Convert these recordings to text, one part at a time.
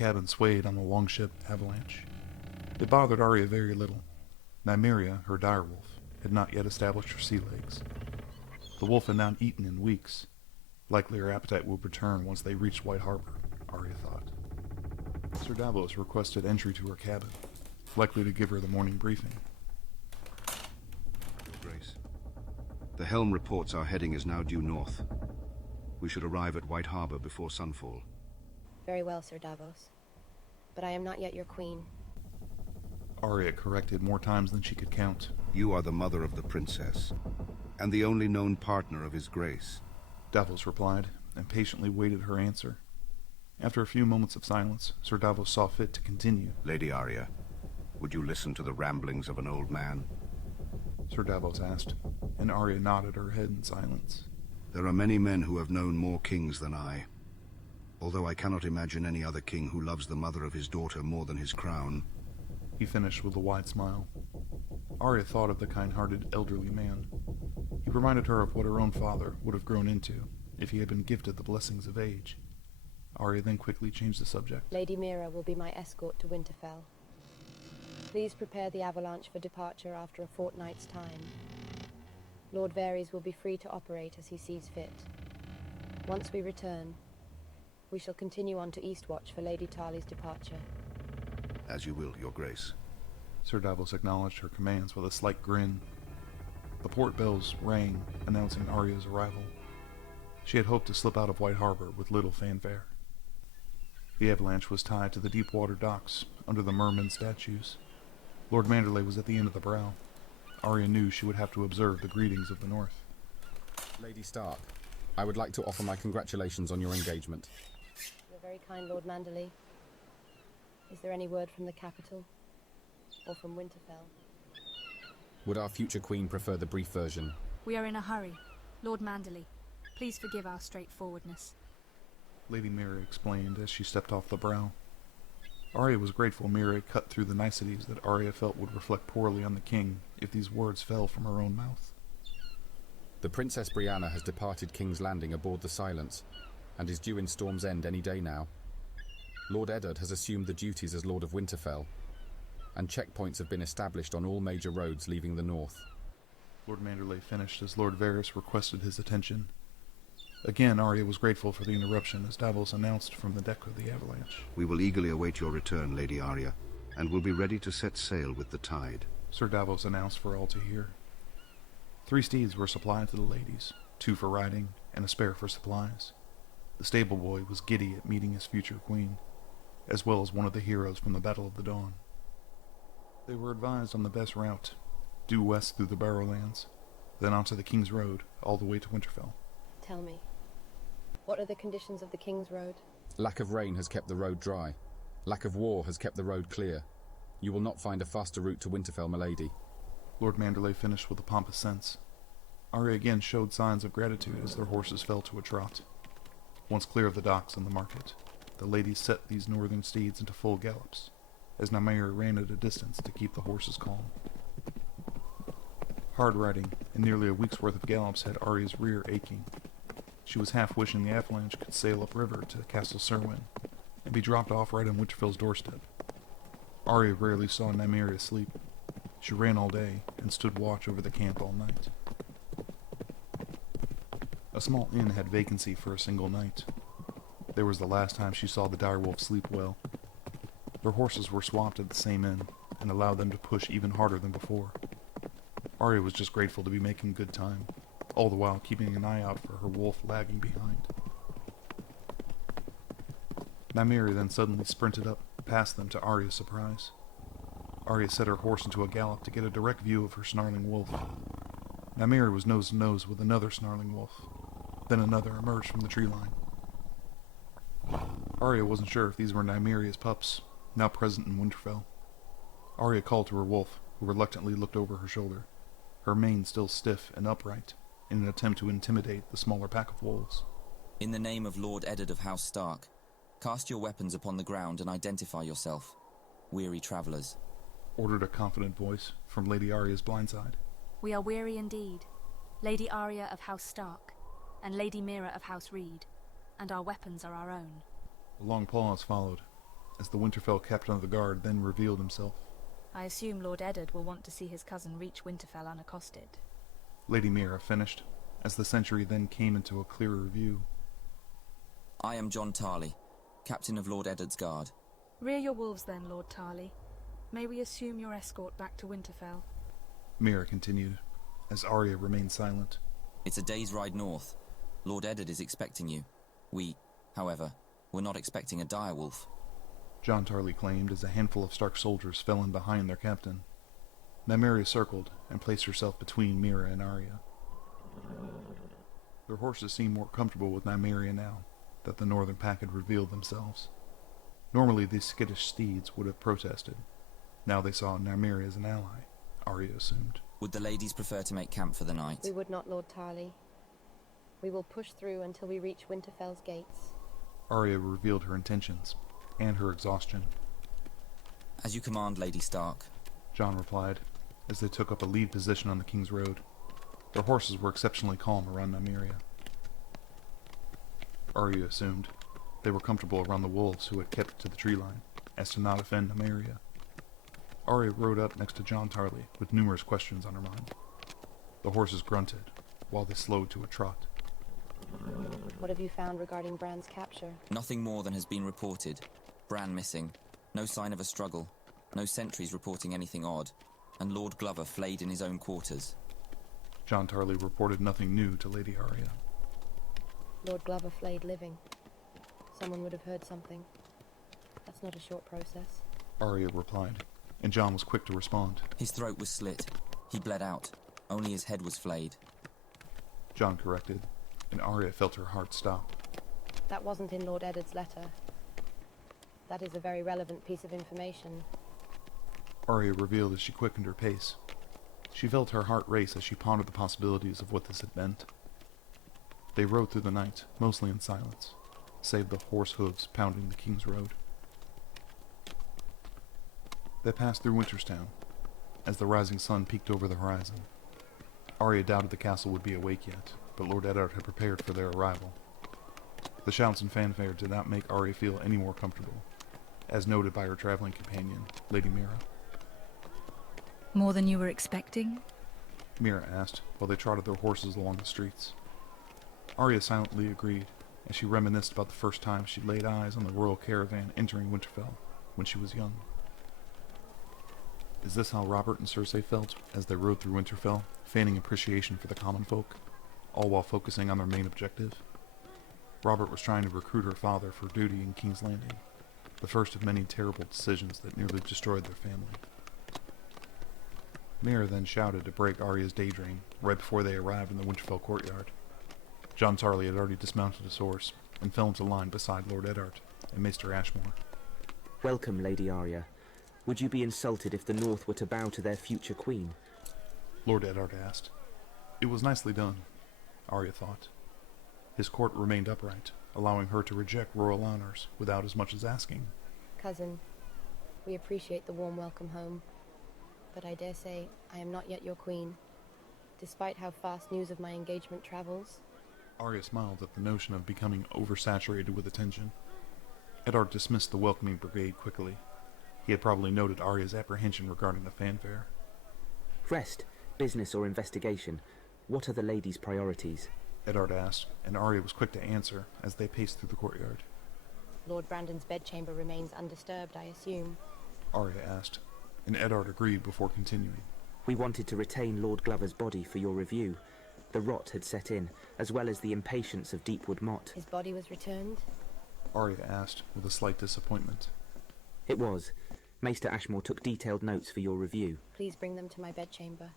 cabin swayed on the longship avalanche. It bothered Arya very little. Nymeria, her direwolf, had not yet established her sea legs. The wolf had not eaten in weeks. Likely her appetite would return once they reached White Harbor, Arya thought. Sir Davos requested entry to her cabin, likely to give her the morning briefing. Your Grace, the helm reports our heading is now due north. We should arrive at White Harbor before sunfall. Very well, Sir Davos. But I am not yet your queen. Arya corrected more times than she could count. You are the mother of the princess, and the only known partner of his grace. Davos replied, and patiently waited her answer. After a few moments of silence, Sir Davos saw fit to continue. Lady Arya, would you listen to the ramblings of an old man? Sir Davos asked, and Arya nodded her head in silence. There are many men who have known more kings than I, although I cannot imagine any other king who loves the mother of his daughter more than his crown. He finished with a wide smile. Arya thought of the kind-hearted elderly man. He reminded her of what her own father would have grown into if he had been gifted the blessings of age. Arya then quickly changed the subject. Lady Mira will be my escort to Winterfell. Please prepare the Avalanche for departure after a fortnight's time. Lord Varys will be free to operate as he sees fit. Once we return, we shall continue on to Eastwatch for Lady Tarly's departure. As you will, Your Grace. Sir Davos acknowledged her commands with a slight grin. The port bells rang, announcing Arya's arrival. She had hoped to slip out of White Harbor with little fanfare. The Avalanche was tied to the deep-water docks under the merman statues. Lord Manderley was at the end of the brow. Arya knew she would have to observe the greetings of the North. Lady Stark, I would like to offer my congratulations on your engagement. You're very kind, Lord Manderley. Is there any word from the capital? Or from Winterfell? Would our future queen prefer the brief version? We are in a hurry. Lord Manderley, please forgive our straightforwardness. Lady Mira explained as she stepped off the brow. Arya was grateful Mira cut through the niceties that Arya felt would reflect poorly on the king if these words fell from her own mouth. The Princess Brianna has departed King's Landing aboard the Silence, and is due in Storm's End any day now. Lord Eddard has assumed the duties as Lord of Winterfell, and checkpoints have been established on all major roads leaving the north. Lord Manderley finished as Lord Varys requested his attention. Again, Arya was grateful for the interruption as Davos announced from the deck of the Avalanche. We will eagerly await your return, Lady Arya, and will be ready to set sail with the tide. Sir Davos announced for all to hear. 3 steeds were supplied to the ladies, 2 for riding and a spare for supplies. The stable boy was giddy at meeting his future queen, as well as one of the heroes from the Battle of the Dawn. They were advised on the best route, due west through the Barrowlands, then onto the King's Road, all the way to Winterfell. Tell me, what are the conditions of the King's Road? Lack of rain has kept the road dry. Lack of war has kept the road clear. You will not find a faster route to Winterfell, milady. Lord Manderley finished with a pompous sense. Arya again showed signs of gratitude as their horses fell to a trot. Once clear of the docks and the market, the ladies set these northern steeds into full gallops, as Nymeria ran at a distance to keep the horses calm. Hard riding and nearly a week's worth of gallops had Arya's rear aching. She was half wishing the Avalanche could sail upriver to Castle Serwyn and be dropped off right on Winterfell's doorstep. Arya rarely saw Nymeria sleep. She ran all day and stood watch over the camp all night. A small inn had vacancy for a single night. There was the last time she saw the direwolf sleep well. Their horses were swapped at the same inn and allowed them to push even harder than before. Arya was just grateful to be making good time, all the while keeping an eye out for her wolf lagging behind. Nymeria then suddenly sprinted up past them to Arya's surprise. Arya set her horse into a gallop to get a direct view of her snarling wolf. Nymeria was nose to nose with another snarling wolf. Then another emerged from the tree line. Arya wasn't sure if these were Nymeria's pups, now present in Winterfell. Arya called to her wolf, who reluctantly looked over her shoulder, her mane still stiff and upright, in an attempt to intimidate the smaller pack of wolves. In the name of Lord Eddard of House Stark, cast your weapons upon the ground and identify yourself, weary travelers. Ordered a confident voice from Lady Arya's blind side. We are weary indeed. Lady Arya of House Stark, and Lady Mira of House Reed, and our weapons are our own. A long pause followed, as the Winterfell captain of the guard then revealed himself. I assume Lord Eddard will want to see his cousin reach Winterfell unaccosted. Lady Mira finished, as the sentry then came into a clearer view. I am Jon Tarly, captain of Lord Eddard's guard. Rear your wolves then, Lord Tarly. May we assume your escort back to Winterfell? Mira continued, as Arya remained silent. It's a day's ride north. Lord Eddard is expecting you. We, however, were not expecting a direwolf. Jon Tarly claimed as a handful of Stark soldiers fell in behind their captain. Nymeria circled and placed herself between Mira and Arya. Their horses seemed more comfortable with Nymeria now that the northern pack had revealed themselves. Normally these skittish steeds would have protested. Now they saw Nymeria as an ally, Arya assumed. Would the ladies prefer to make camp for the night? We would not, Lord Tarly. We will push through until we reach Winterfell's gates. Arya revealed her intentions, and her exhaustion. As you command, Lady Stark. Jon replied, as they took up a lead position on the King's Road. Their horses were exceptionally calm around Nymeria. Arya assumed they were comfortable around the wolves who had kept to the tree line, as to not offend Nymeria. Arya rode up next to Jon Tarly with numerous questions on her mind. The horses grunted, while they slowed to a trot. What have you found regarding Bran's capture? Nothing more than has been reported. Bran missing. No sign of a struggle. No sentries reporting anything odd. And Lord Glover flayed in his own quarters. Jon Tarly reported nothing new to Lady Arya. Lord Glover flayed living. Someone would have heard something. That's not a short process. Arya replied, and Jon was quick to respond. His throat was slit. He bled out. Only his head was flayed. Jon corrected, and Arya felt her heart stop. That wasn't in Lord Eddard's letter. That is a very relevant piece of information. Arya revealed as she quickened her pace. She felt her heart race as she pondered the possibilities of what this had meant. They rode through the night, mostly in silence, save the horse hooves pounding the King's Road. They passed through Winterstown, as the rising sun peeked over the horizon. Arya doubted the castle would be awake yet, but Lord Eddard had prepared for their arrival. The shouts and fanfare did not make Arya feel any more comfortable, as noted by her traveling companion, Lady Mira. More than you were expecting? Mira asked, while they trotted their horses along the streets. Arya silently agreed, as she reminisced about the first time she laid eyes on the royal caravan entering Winterfell, when she was young. Is this how Robert and Cersei felt as they rode through Winterfell, feigning appreciation for the common folk, all while focusing on their main objective? Robert was trying to recruit her father for duty in King's Landing, the first of many terrible decisions that nearly destroyed their family. Mira then shouted to break Arya's daydream right before they arrived in the Winterfell courtyard. Jon Tarly had already dismounted his horse and fell into line beside Lord Eddard and Maester Ashmore. Welcome, Lady Arya. Would you be insulted if the North were to bow to their future queen? Lord Eddard asked. It was nicely done, Arya thought. His court remained upright, allowing her to reject royal honors without as much as asking. Cousin, we appreciate the warm welcome home, but I dare say I am not yet your queen, despite how fast news of my engagement travels. Arya smiled at the notion of becoming oversaturated with attention. Eddard dismissed the welcoming brigade quickly. He had probably noted Arya's apprehension regarding the fanfare. Rest, business or investigation. What are the ladies' priorities? Eddard asked, and Arya was quick to answer as they paced through the courtyard. Lord Brandon's bedchamber remains undisturbed, I assume. Arya asked, and Eddard agreed before continuing. We wanted to retain Lord Glover's body for your review. The rot had set in, as well as the impatience of Deepwood Motte. His body was returned? Arya asked, with a slight disappointment. It was. Maester Ashmore took detailed notes for your review. Please bring them to my bedchamber.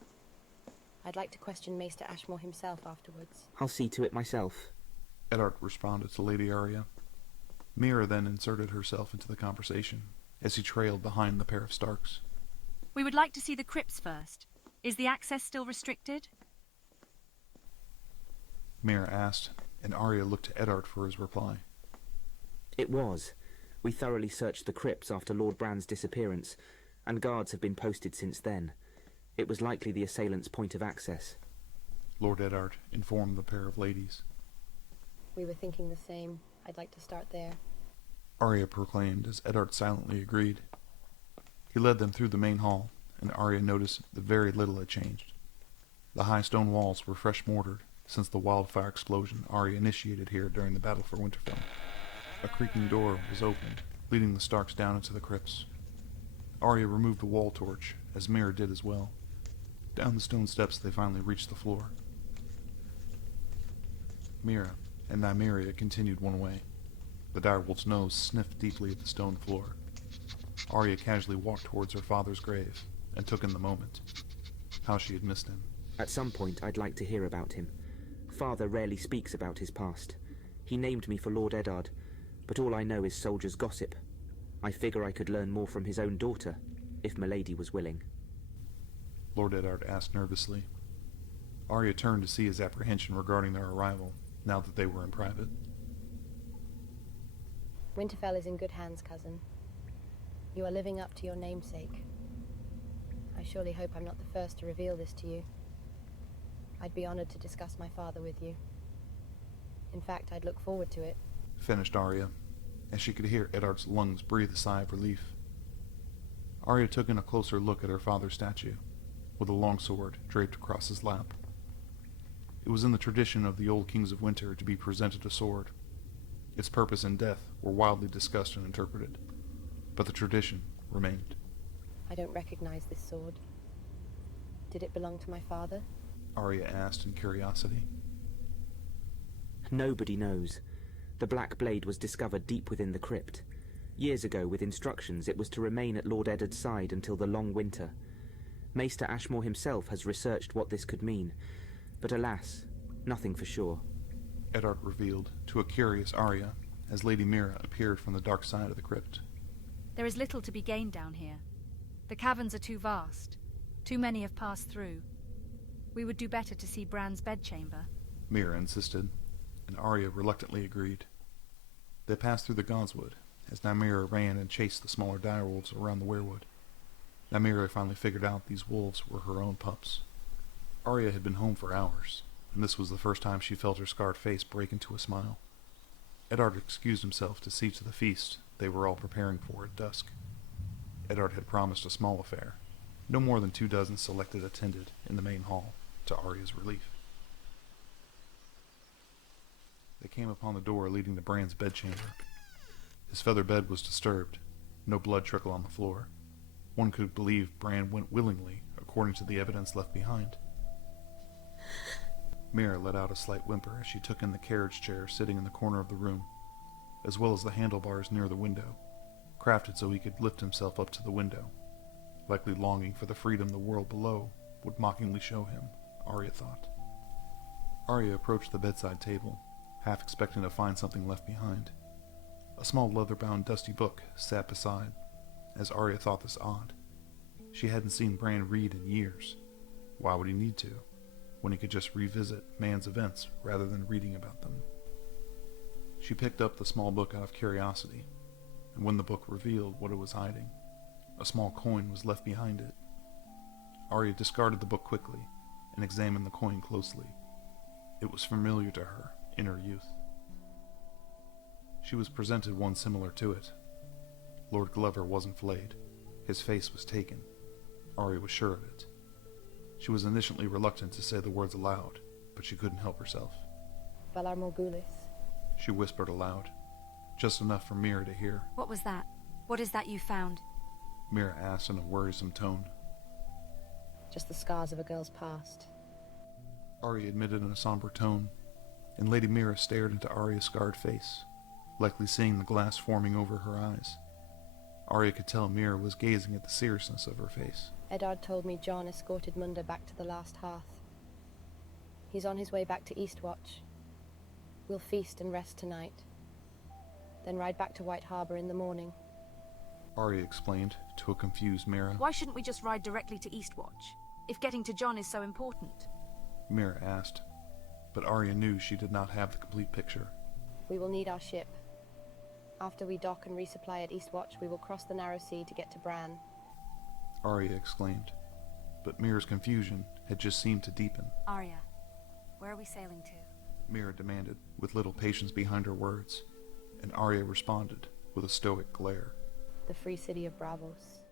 I'd like to question Maester Ashmore himself afterwards. I'll see to it myself. Eddard responded to Lady Arya. Mira then inserted herself into the conversation, as he trailed behind the pair of Starks. We would like to see the crypts first. Is the access still restricted? Mira asked, and Arya looked to Eddard for his reply. It was. We thoroughly searched the crypts after Lord Bran's disappearance, and guards have been posted since then. It was likely the assailant's point of access. Lord Eddard informed the pair of ladies. We were thinking the same. I'd like to start there. Arya proclaimed as Eddard silently agreed. He led them through the main hall, and Arya noticed that very little had changed. The high stone walls were fresh mortared since the wildfire explosion Arya initiated here during the Battle for Winterfell. A creaking door was opened, leading the Starks down into the crypts. Arya removed the wall torch, as Mira did as well. Down the stone steps they finally reached the floor. Mira and Nymeria continued one way. The direwolf's nose sniffed deeply at the stone floor. Arya casually walked towards her father's grave and took in the moment. How she had missed him. At some point, I'd like to hear about him. Father rarely speaks about his past. He named me for Lord Eddard, but all I know is soldiers' gossip. I figure I could learn more from his own daughter, if Milady was willing. Lord Eddard asked nervously. Arya turned to see his apprehension regarding their arrival, now that they were in private. Winterfell is in good hands, cousin. You are living up to your namesake. I surely hope I'm not the first to reveal this to you. I'd be honored to discuss my father with you. In fact, I'd look forward to it. Finished Arya, as she could hear Eddard's lungs breathe a sigh of relief. Arya took in a closer look at her father's statue, with a long sword draped across his lap. It was in the tradition of the old kings of winter to be presented a sword. Its purpose and death were wildly discussed and interpreted, but the tradition remained. I don't recognize this sword. Did it belong to my father? Arya asked in curiosity. Nobody knows. The black blade was discovered deep within the crypt. Years ago, with instructions, it was to remain at Lord Eddard's side until the long winter. Maester Ashmore himself has researched what this could mean, but alas, nothing for sure. Eddard revealed to a curious Arya as Lady Mira appeared from the dark side of the crypt. There is little to be gained down here. The caverns are too vast. Too many have passed through. We would do better to see Bran's bedchamber. Mira insisted, and Arya reluctantly agreed. They passed through the Godswood, as Nymeria ran and chased the smaller direwolves around the weirwood. Nymeria finally figured out these wolves were her own pups. Arya had been home for hours, and this was the first time she felt her scarred face break into a smile. Eddard excused himself to see to the feast they were all preparing for at dusk. Eddard had promised a small affair. No more than 24 selected attended in the main hall, to Arya's relief. They came upon the door leading to Bran's bedchamber. His feather bed was disturbed, no blood trickled on the floor. One could believe Bran went willingly, according to the evidence left behind. Mira let out a slight whimper as she took in the carriage chair sitting in the corner of the room, as well as the handlebars near the window, crafted so he could lift himself up to the window, likely longing for the freedom the world below would mockingly show him, Arya thought. Arya approached the bedside table, half expecting to find something left behind. A small leather-bound dusty book sat beside, as Arya thought this odd. She hadn't seen Bran read in years. Why would he need to, when he could just revisit man's events rather than reading about them? She picked up the small book out of curiosity, and when the book revealed what it was hiding, a small coin was left behind it. Arya discarded the book quickly and examined the coin closely. It was familiar to her in her youth. She was presented one similar to it. Lord Glover wasn't flayed. His face was taken. Arya was sure of it. She was initially reluctant to say the words aloud, but she couldn't help herself. Valar Morghulis. She whispered aloud, just enough for Mira to hear. What was that? What is that you found? Mira asked in a worrisome tone. Just the scars of a girl's past. Arya admitted in a somber tone, and Lady Mira stared into Arya's scarred face, likely seeing the glass forming over her eyes. Arya could tell Mira was gazing at the seriousness of her face. Eddard told me Jon escorted Munda back to the last hearth. He's on his way back to Eastwatch. We'll feast and rest tonight, then ride back to White Harbor in the morning. Arya explained to a confused Mira. Why shouldn't we just ride directly to Eastwatch, if getting to Jon is so important? Mira asked, but Arya knew she did not have the complete picture. We will need our ship. After we dock and resupply at Eastwatch, we will cross the narrow sea to get to Bran. Arya exclaimed, but Mira's confusion had just seemed to deepen. Arya, where are we sailing to? Mira demanded, with little patience behind her words, and Arya responded, with a stoic glare. The free city of Bravos.